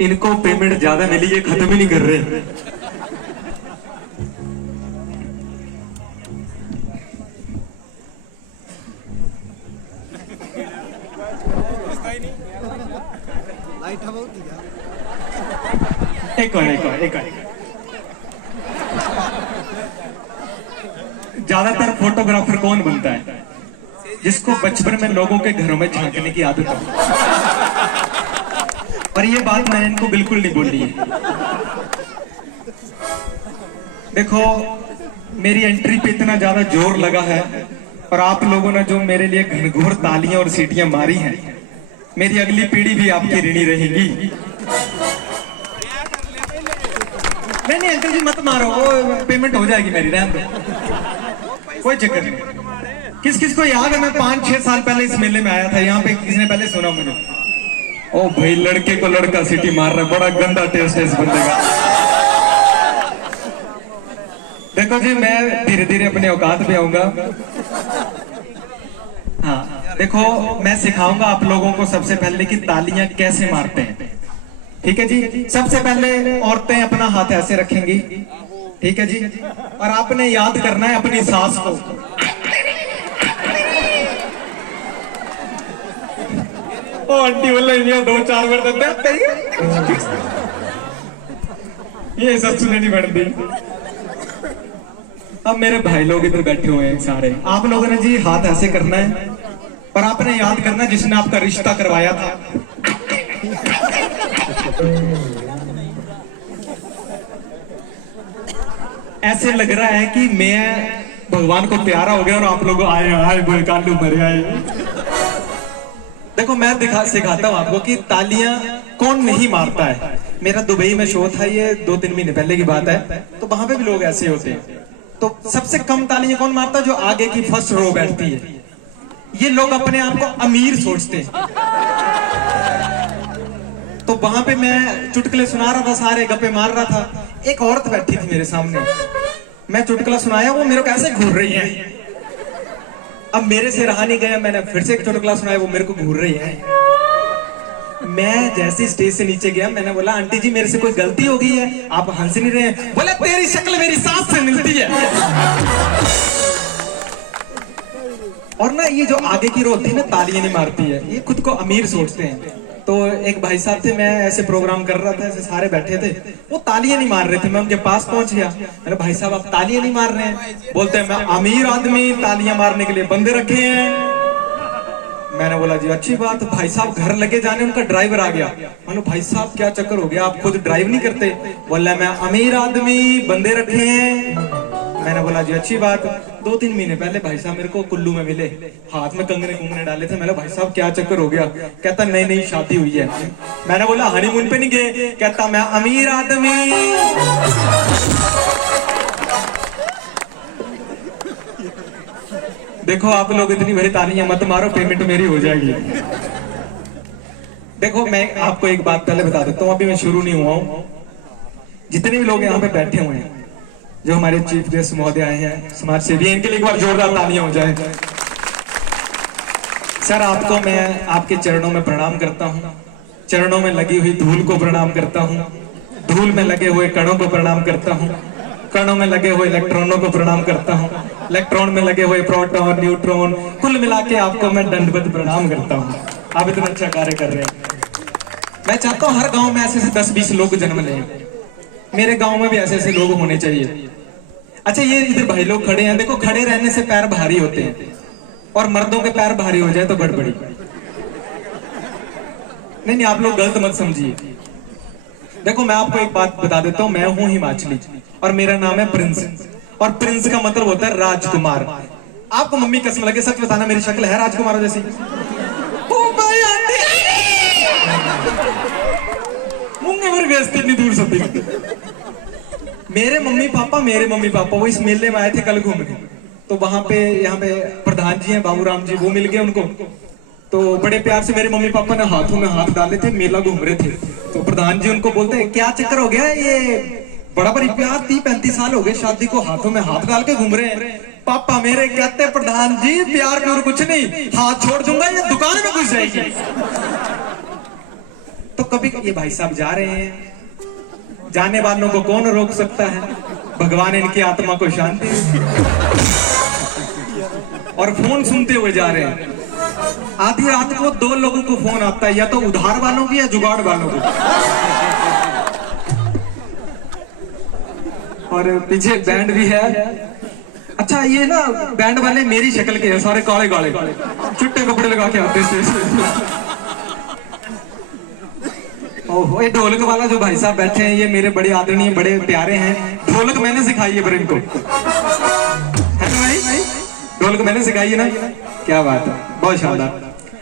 इनको पेमेंट ज्यादा मिली, ये खत्म ही नहीं कर रहे। एक और। ज्यादातर फोटोग्राफर कौन बनता है? जिसको बचपन में लोगों के घरों में झांकने की आदत है। और ये बात मैंने इनको बिल्कुल नहीं बोली है। देखो, मेरी एंट्री पे इतना ज्यादा जोर लगा है और आप लोगों ने जो मेरे लिए घनघोर तालियां और सीटियां मारी हैं, मेरी अगली पीढ़ी भी आपकी ऋणी रहेगी। नहीं अंकल जी मत मारो, वो पेमेंट हो जाएगी मेरी, रहने दो, कोई चक्कर नहीं। किस किस को याद है मैं 5-6 साल पहले इस मेले में आया था, यहाँ पे किसने पहले सुना मुझे? ओ भाई, लड़के को लड़का सीटी मार रहा है, बड़ा गंदा टेस्ट है इस बंदे का। देखो जी, मैं धीरे धीरे अपने औकात पे आऊंगा। हाँ देखो, मैं सिखाऊंगा आप लोगों को सबसे पहले कि तालियां कैसे मारते हैं। ठीक है जी। सबसे पहले औरतें अपना हाथ ऐसे रखेंगी, ठीक है जी, और आपने याद करना है अपनी सास को। ओ आंटी बोले 2-4 बार देते, ये सब सुने नहीं पड़ती। अब मेरे भाई लोग इधर बैठे हुए हैं सारे, आप लोगों ने जी हाथ ऐसे करना है और आपने याद करना है जिसने आपका रिश्ता करवाया था। ऐसे लग रहा है कि मैं भगवान को प्यारा हो गया और आप लोग आए बोल कालू मरे आए। देखो, मैं सिखाता हूँ आपको कि तालियां कौन नहीं मारता है। मेरा दुबई में शो था, ये 2-3 महीने पहले की बात है, तो वहां पे भी लोग ऐसे होते हैं। तो सबसे कम तालियां कौन मारता है? जो आगे की फर्स्ट रो बैठती है। ये लोग अपने आप को अमीर सोचते हैं। तो वहां पे मैं चुटकुले सुना रहा था, सारे गप्पे मार रहा था। एक औरत बैठी थी मेरे सामने, मैं चुटकुला सुनाया, वो मेरे को ऐसे घूर रही है। अब मेरे से रहा नहीं गया, मैंने फिर से एक चुटकुला सुनाया, वो मेरे को घूर रही है। मैं जैसे स्टेज से नीचे गया, मैंने बोला आंटी जी मेरे से कोई गलती हो गई है, आप हंस नहीं रहे हैं। बोला तेरी शक्ल मेरी सास से मिलती है। और ना ये जो आगे की रो होती है ना, तालियां नहीं मारती है, ये खुद को अमीर सोचते हैं। तो एक भाई साहब थे, मैं ऐसे प्रोग्राम कर रहा था, ऐसे सारे बैठे थे, वो तालियां नहीं मार रहे थे। मैं उनके पास पहुंच गया, मैंने भाई साहब आप तालियां नहीं मार रहे हैं? बोलते हैं मैं अमीर आदमी, तालियां मारने के लिए बंदे रखे हैं। मैंने बोला जी अच्छी बात। भाई साहब घर लगे जाने, उनका ड्राइवर आ गया। मैंने भाई साहब क्या चक्कर हो गया, आप खुद ड्राइव नहीं करते? बोला मैं अमीर आदमी, बंदे रखे हैं। मैंने बोला जी अच्छी बात। 2-3 महीने पहले भाई साहब मेरे को कुल्लू में मिले, हाथ में कंगने डाले थे। मैंने भाई साहब क्या चक्कर हो गया? कहता नई शादी हुई है। मैंने बोला हनीमून पे नहीं गए? कहता मैं अमीर आदमी। देखो, आप लोग इतनी बड़ी तालियां मत मारो, पेमेंट मेरी हो जाएगी। देखो, मैं आपको एक बात पहले बता देता हूँ, अभी मैं शुरू नहीं हुआ हूँ। जितने भी लोग यहाँ पे बैठे हुए हैं, जो हमारे चीफ गेस्ट महोदय आए हैं, समाज सेवी, इनके लिए एक बार जोरदार तालियां हो जाए। सर, आपको मैं आपके चरणों में प्रणाम करता हूँ, चरणों में लगी हुई धूल को प्रणाम करता हूँ, धूल में लगे हुए कणों को प्रणाम करता हूँ, कणों में लगे हुए इलेक्ट्रॉनों को प्रणाम करता हूँ, इलेक्ट्रॉन में लगे हुए प्रोटॉन, न्यूट्रॉन, कुल मिला के आपको मैं दंडवत प्रणाम करता हूँ। आप इतना अच्छा कार्य कर रहे हैं। मैं चाहता हूँ हर गांव में ऐसे 10-20 लोग जन्म लें। मेरे गांव में भी ऐसे लोग होने चाहिए। अच्छा, ये इधर भाई लोग खड़े हैं, देखो खड़े रहने से पैर भारी होते हैं, और मर्दों के पैर भारी हो जाए तो गड़बड़ी। नहीं, आप लोग गलत मत समझिए। देखो, मैं आपको एक बात बता देता हूँ, मैं हूँ हिमाचली और मेरा नाम है प्रिंस, और प्रिंस का मतलब होता है राजकुमार। आपको मम्मी कसम लगे, सच बताना, मेरी शक्ल है राजकुमार जैसी? इतनी दूर सब मेरे मम्मी पापा वो इस मेले में आए थे कल घूमने। तो वहां पे, यहाँ पे प्रधान जी हैं बाबूराम जी, वो मिल गए उनको। तो बड़े प्यार से मेरे मम्मी पापा ने हाथों में हाथ डाले थे, मेला घूम रहे थे। तो प्रधान जी उनको बोलते हैं क्या चक्कर हो गया, ये बड़ा बड़ी प्यार, 30-35 साल हो गए शादी को, हाथों में हाथ डाल के घूम रहे हैं। पापा मेरे कहते प्रधान जी प्यार प्यार कुछ नहीं, हाथ छोड़ दूंगा ये दुकान में घुस जाएगी। तो कभी ये भाई साहब जा रहे हैं, जाने वालों को कौन रोक सकता है, भगवान इनकी आत्मा को शांति। और फोन सुनते हुए जा रहे हैं, आधी रात को 2 लोगों को फोन आता है, या तो उधार वालों की या जुगाड़ वालों को। और पीछे बैंड भी है। अच्छा ये ना बैंड वाले मेरी शक्ल के हैं, सारे काले काले चिट्टे कपड़े लगा के आते थे। ओहो, ये ढोलक वाला जो भाई साहब बैठे हैं, ये मेरे बड़े आदरणीय बड़े प्यारे हैं। ढोलक मैंने सिखाई है पर इनको, है ना भाई? ढोलक मैंने सिखाई है ना, क्या बात है, बहुत शानदार।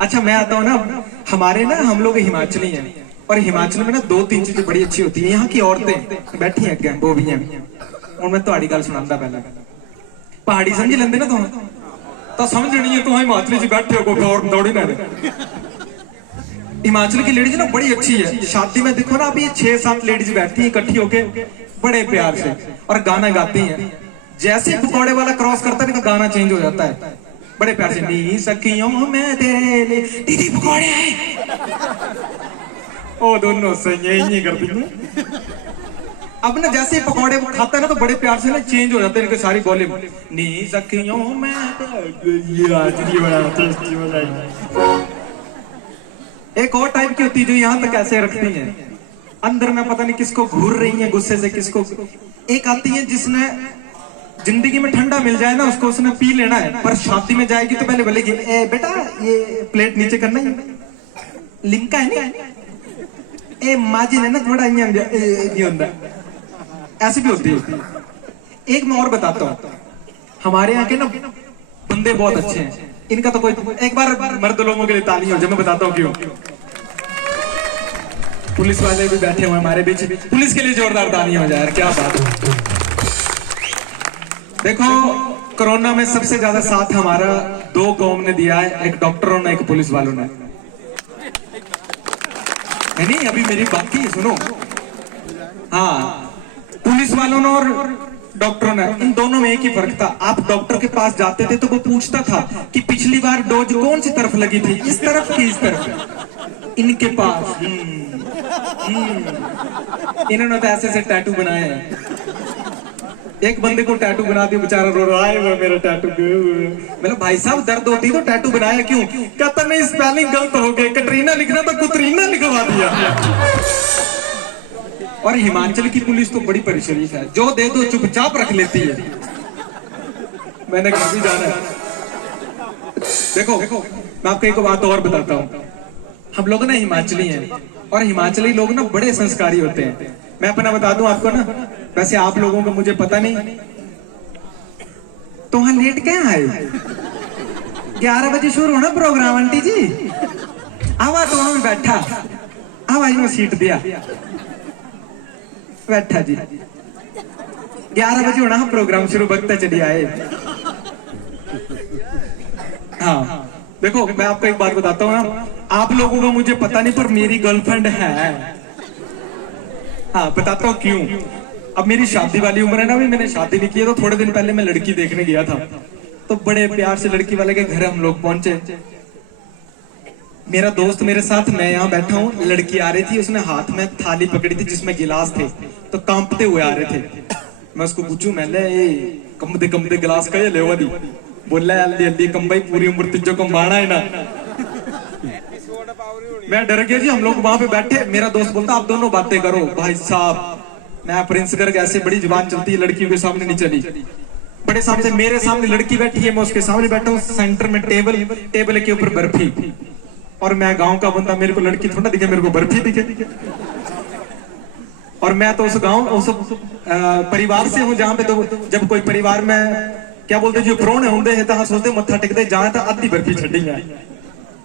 अच्छा मैं आता हूँ ना, हमारे ना हम लोग हिमाचली हैं, और हिमाचल में ना 2-3 चीजें बड़ी अच्छी होती है। यहाँ की औरतें बैठी हैं अगे, वो भी हैं, और मैं तुम्हारी गल सुनाता पहले। पहाड़ी समझ लेंदे ना तो समझनी है, तुम हिमाचली च बैठे हो, कोई और दौड़ी ना। हिमाचल की लेडीज ना बड़ी अच्छी है, शादी में देखो ना अभी 6-7 लेडीज बैठती है इकट्ठी होके बड़े प्यार से, और गाना गाती हैं। जैसे ही पकौड़े वाला क्रॉस करता है, गाना चेंज हो जाता है बड़े प्यार से। नी सखियों में तेरे लिए दीदी पकौड़े आए, ओ दोनों से यही करती है। अब ना जैसे ही पकौड़े वो खाता है ना, तो बड़े प्यार से ना चेंज हो जाते हैं इनके सारी वॉल्यूम। नी सखियों में एक और टाइप की होती है जो यहाँ तक ऐसे रखती है, अंदर में पता नहीं किसको घूर रही है गुस्से से, किसको। एक आती है जिसने जिंदगी में ठंडा मिल जाए ना, उसको उसने पी लेना है, पर शादी में जाएगी तो पहले बोलेगी, ए बेटा ये प्लेट नीचे करना है, लिमका है ना, ए माजी ने ना थोड़ा ये होता, ऐसी भी होती है। एक मैं और बताता हूँ, हमारे यहाँ के ना बंदे बहुत अच्छे हैं, इनका तो कोई, एक बार मर्द लोगों के लिए ताली हो, जब मैं बताता हूँ क्यों। पुलिस वाले भी बैठे हुए हमारे बीच, पुलिस के लिए जोरदार ताली हो जाए यार, क्या बात है। देखो कोरोना में सबसे ज्यादा साथ हमारा 2 कौम ने दिया है, एक डॉक्टरों ने, एक पुलिस वालों ने। नहीं अभी मेरी बात की सुनो, हाँ पुलिस वालों ने और डॉक्टरों ने, इन दोनों में एक ही फर्क था। आप डॉक्टर के पास जाते थे तो वो पूछता था कि पिछली बार डोज कौन सी तरफ लगी थी, इस तरफ की इस तरफ। इनके पास इन्होंने तो ऐसे ऐसे टैटू बनाए हैं। एक बंदे को टैटू बना दिया, बेचारा रो रहा है, मेरा टैटू। मतलब भाई साहब दर्द होती तो टैटू बनाया क्यों? कहता नहीं स्पेलिंग गलत हो गई, कटरीना लिखना तो कुतरीना लिखवा दिया। और हिमाचल की पुलिस तो बड़ी परिशरीफ है, जो दे दो चुपचाप रख लेती है। मैंने कभी जाना है। देखो मैं आपको एक बात और बताता हूँ, हम लोग ना हिमाचली हैं, और हिमाचली लोग ना बड़े संस्कारी होते हैं। मैं अपना बता दूं आपको ना, वैसे आप लोगों को मुझे पता नहीं, तो वहां लेट क्या आए? 11 बजे शुरू होना प्रोग्राम आंटी जी, आवा तो वहां बैठा, आवा इन्होंने सीट दिया, बैठा जी, 11 बजे होना प्रोग्राम शुरू, वक्त चली आए। हाँ देखो मैं आपको एक बात बताता हूँ ना, आप लोगों को मुझे पता नहीं, पर मेरी गर्लफ्रेंड है। हाँ बताता हूँ क्यों। अब मेरी शादी वाली उम्र है ना, अभी मैंने शादी नहीं की है, तो थोड़े दिन पहले मैं लड़की देखने गया था, तो बड़े प्यार से लड़की वाले के घर हम लोग पहुंचे। मेरा दोस्त मेरे साथ, मैं यहाँ बैठा हूँ, लड़की आ रही थी, उसने हाथ में थाली पकड़ी थी जिसमें गिलास थे, तो कांपते हुए आ रहे थे। मैं उसको पूछूं, मैंने कमदे गिलास का ये लेवा दी, बोला हल्दी हल्दी कंबाई पूरी उम्र तिजो कंबाना है ना। मैं डर गया जी। हम लोग वहां पे बैठे, मेरा दोस्त बोलता आप दोनों बातें करो। भाई साहब मैं प्रिंस करके ऐसे बड़ी जुबान चलती है, लड़कियों के सामने नहीं चली। बड़े सामने मेरे सामने लड़की बैठी है, मैं उसके सामने बैठा हूँ, सेंटर में टेबल के ऊपर बर्फी, और मैं गांव का बंदा, मेरे को लड़की थोड़ा दिखे, मेरे को बर्फी दिखे। और मैं तो उस गांव उस परिवार से हूँ जहाँ पे तो जब कोई परिवार में क्या बोलते जो प्रोने होंगे है तो सोचते मत्था टेकते जहाँ तक आधी बर्फी छड़ी है।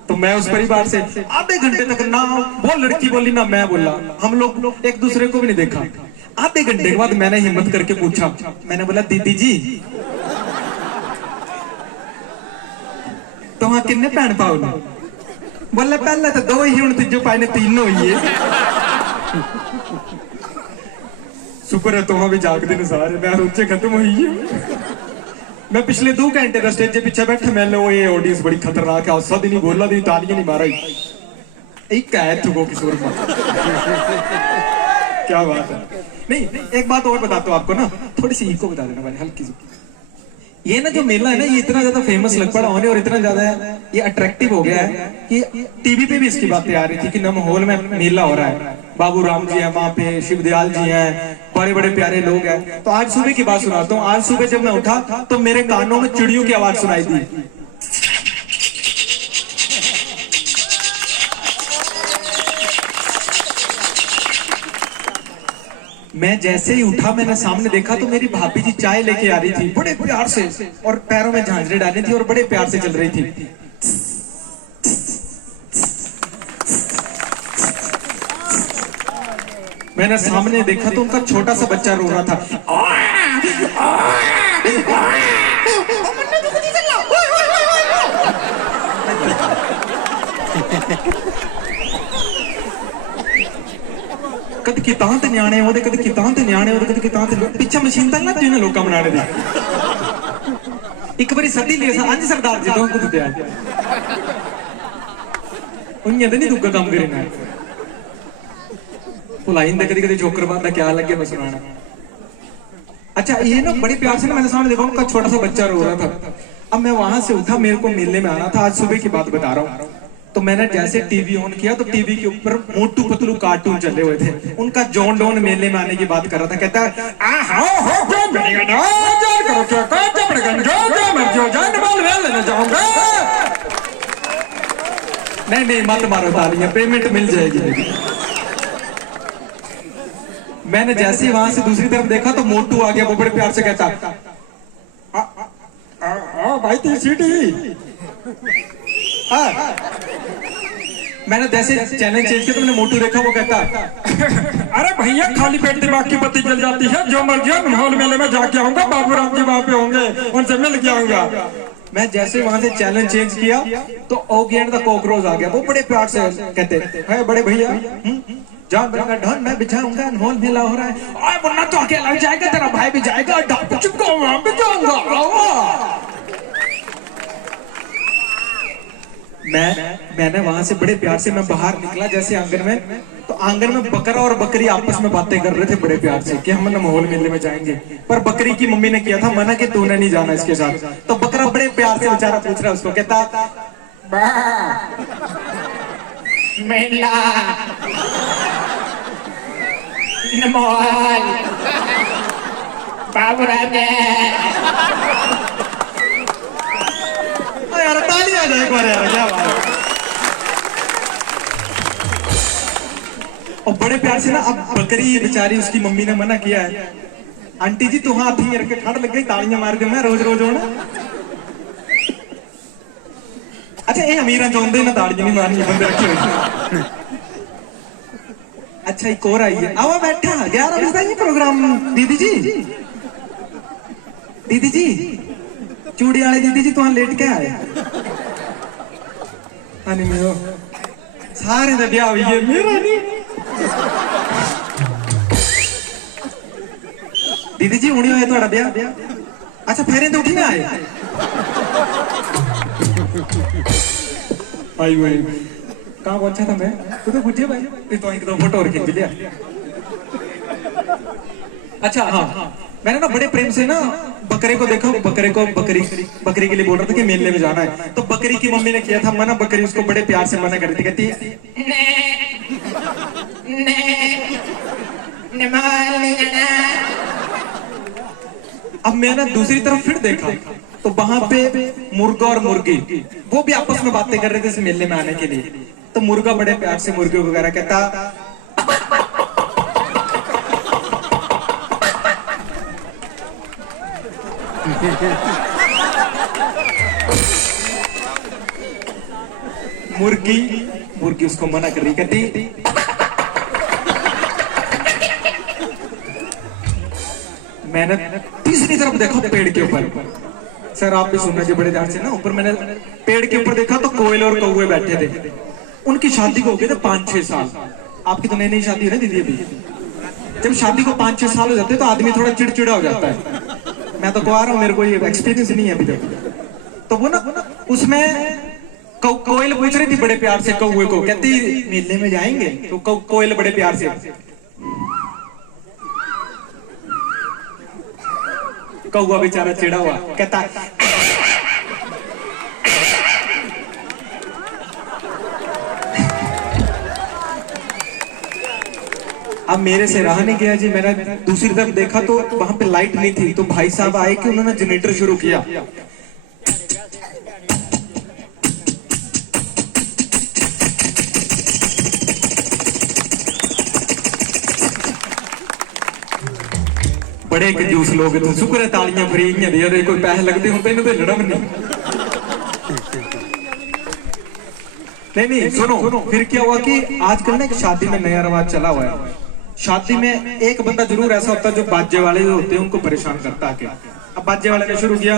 तो मैं उस परिवार से आधे घंटे तक ना वो लड़की बोली ना मैं बोला, हम लोग एक दूसरे को भी नहीं देखा। आधे घंटे के बाद मैंने हिम्मत करके पूछा, मैंने बोला दीदी जी तो वहां किन्ने भैन भाव ने? बोला पहले तो 2 ही, हूं तीजो पाए ने 3 हुई है। शुक्र है तुम भी जागते ने सारे, मैं रोचे खत्म हुई है। मैं पिछले 2 घंटे का स्टेज के पीछे बैठे, मैंने वो ये ऑडियंस बड़ी खतरनाक है, सद नहीं बोला दी, तालियां नहीं मारा। एक है तुगो किशोर क्या बात है। नहीं एक बात और बताता हूँ आपको ना, थोड़ी सी इको बता देना भाई, हल्की सी। ये ना जो मेला है ना, ये इतना ज्यादा फेमस लग पड़ा होने और इतना ज्यादा ये अट्रैक्टिव हो गया है कि टीवी पे भी इसकी बातें आ रही थी कि न माहौल में मेला हो रहा है, बाबू राम जी है वहां पे, शिवदयाल जी हैं, बड़े बड़े प्यारे लोग हैं। तो आज सुबह की बात सुनाता हूँ। आज सुबह जब मैं उठा तो मेरे कानों में चिड़ियों की आवाज सुनाई दी। मैं जैसे ही उठा, मैंने सामने देखा तो मेरी भाभी जी चाय लेके आ रही थी बड़े प्यार से, और पैरों में झांझरें डाली थी और बड़े प्यार से चल रही थी। मैंने सामने देखा तो उनका छोटा सा बच्चा रो रहा था। कद कितां ते न्याणे ओदे, कद कितां ते न्याणे ओदे, कद कितां ते पिछे मशीन तक ना जिन्हें लोका बनाने दी। एक बारी सदी ले सा अंज सरदार जी तो कुछ दिया उन्हें तो नहीं दुग्गा काम करे ना भुलाई दे, कदी कदी जोकर बात क्या लगे मैं सुनाना। अच्छा ये ना बड़े प्यार से ना मैंने सामने देखा उनका छोटा सा बच्चा रो रहा था। अब मैं वहां से उठा, मेरे को मेले में आना था, आज सुबह की बात बता रहा हूँ। तो मैंने जैसे टीवी ऑन किया तो टीवी के ऊपर मोटू पतलू कार्टून चले हुए थे। उनका जॉन डॉन मेले में आने की बात कर रहा था। कहता नहीं नहीं मत मारो तालियां, पेमेंट मिल जाएगी। मैंने जैसे ही वहां से दूसरी तरफ देखा तो मोटू आ गया, वो बड़े प्यार से कहता भाई तेरी सीटी। मैंने जैसे चैनल चेंज किया तो मैंने मोटू देखा, वो कहता अरे भैया खाली पेट दिमाग की बत्ती जल जाती है, जो मर्जी माहौल मेले में जाके आऊंगा, बाबू राम जी वहां पे होंगे, उनसे मिल के आऊंगा। मैं जैसे वहां से चैनल चेंज किया तो ओगी एंड द कॉकरोच आ गया, वो बड़े प्यार से कहते है बड़े भैया जान बनेगा ढन मैं बिछाऊंगा, अनमोल मेला हो रहा है, ओए मुन्ना तो अकेला जाएगा, तेरा भाई भी जाएगा, डाप चुका वहां पे जाऊंगा। मैंने वहां से बड़े प्यार से मैं बाहर निकला जैसे आंगन में, तो आंगन में बकरा और बकरी आपस में बातें कर रहे थे बड़े प्यार से कि हम ना माहौल मेले में जाएंगे। पर बकरी की मम्मी ने किया था मना कि तूने नहीं जाना इसके साथ। तो बकरा बड़े प्यार से बेचारा पूछ रहा है उसको, कहता मेला माहौल बाबू राम यार तालियां दो एक बार यार, क्या बात है। और बड़े प्यार से ना, अब बकरी बेचारी उसकी मम्मी ने मना किया है, आंटी जी तू हाथ ही रख के ठंड लग गई, तालियां मार दो मैं रोज रोज होना। अच्छा ये अमीर चाहते ना तालियां नहीं मारनी, बंदे रखे हुए। अच्छा एक और आई है, आओ बैठा 11 बजे तक ये प्रोग्राम। दीदी जी चूड़ी वाले दीदी जी तुम लेट के आए सारे का ब्याह हुई है मेरा नहीं। दीदी जी हुणी होया थोड़ा ब्याह? अच्छा फेरे तो उठी ना आए भाई भाई कहाँ पहुंचा था मैं? तू तो पूछे भाई तो एक दो फोटो और खींच लिया। अच्छा हाँ मैंने ना बड़े प्रेम से ना बकरे को देखा, बकरी के लिए बोल रहा था कि मेले में जाना है। तो बकरी की मम्मी ने किया था मना, बकरी उसको बड़े प्यार से मना कर रही थी, कहती अब मैंने दूसरी तरफ फिर देखा तो वहां पे मुर्गा और मुर्गी वो भी आपस में बातें कर रहे थे इस मेले में आने के लिए। तो मुर्गा बड़े प्यार से मुर्गी वगैरह कहता मुर्गी उसको मना कर रही, कहती मैंने तीसरी तरफ देखा पेड़ के ऊपर। सर आप भी सुनना जी बड़े ध्यान से ना, ऊपर मैंने पेड़ के ऊपर देखा तो कोयल और कौवे बैठे थे। उनकी शादी को हो गए थे 5-6 साल। आपकी तो नई नई शादी है ना दीदी अभी। जब शादी को 5-6 साल हो जाते हैं तो आदमी थोड़ा चिड़चिड़ा हो जाता है। मैं तो कह रहा हूँ मेरे को ये एक्सपीरियंस नहीं है अभी तक। तो वो ना उसमें कोयल पूछ रही थी बड़े प्यार से कौए को, कहती मेले में जाएंगे? तो कोयल बड़े प्यार से, कौआ बेचारा चिड़ा हुआ कहता अब मेरे से रहा नहीं गया जी। मैंने दूसरी तरफ देखा तो वहां पे लाइट नहीं थी, तो भाई साहब आए कि उन्होंने जनरेटर शुरू किया। बड़े कंजूस लोग थे, शुक्र है तालियां फ्री दी, कोई पैसे लगते होते इन्हें तो लड़ा नहीं। नहीं सुनो, फिर क्या हुआ कि आजकल ना एक शादी में नया रवाज चला हुआ है। शादी में एक बंदा जरूर ऐसा होता है जो बाजे वाले जो होते हैं उनको परेशान करता है। अब बाजे वाले ने शुरू किया,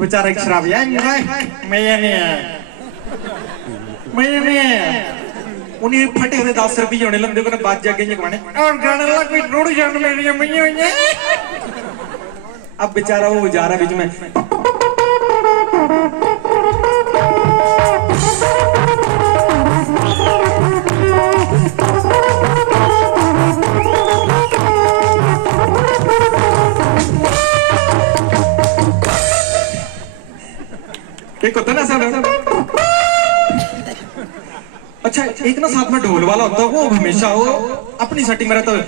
बेचारा एक शराबी उन्हें फटे हुए 10 रुपये होने लंदे को बाज जाके और गाने वाला कोई रोड जान में। अब बेचारा वो जा रहा बीच में, एक होता ना सर। अच्छा एक ना साथ में ढोल वाला होता है, वो हमेशा वो अपनी सेटिंग में रहता है।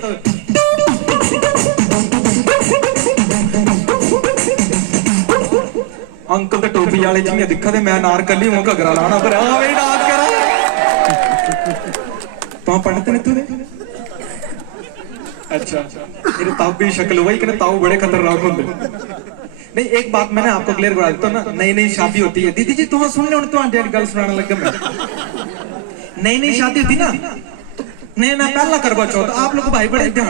अंकल तो टोपी वाले जिन्हें दिखा थे, मैं नार कर ली मौका करा लाना पर नाच करा तो पढ़ते नहीं तूने। अच्छा मेरे ताऊ की शक्ल वही कहते, ताऊ बड़े खतरनाक होते। नहीं एक बात मैंने आपको क्लियर करा देता ना, नई शादी होती है दीदी जी, तुम सुन लो तो गल सुनाने लग गया। नई शादी होती ना, तो नया पहला करवा चौथ आप लोग भाई बड़े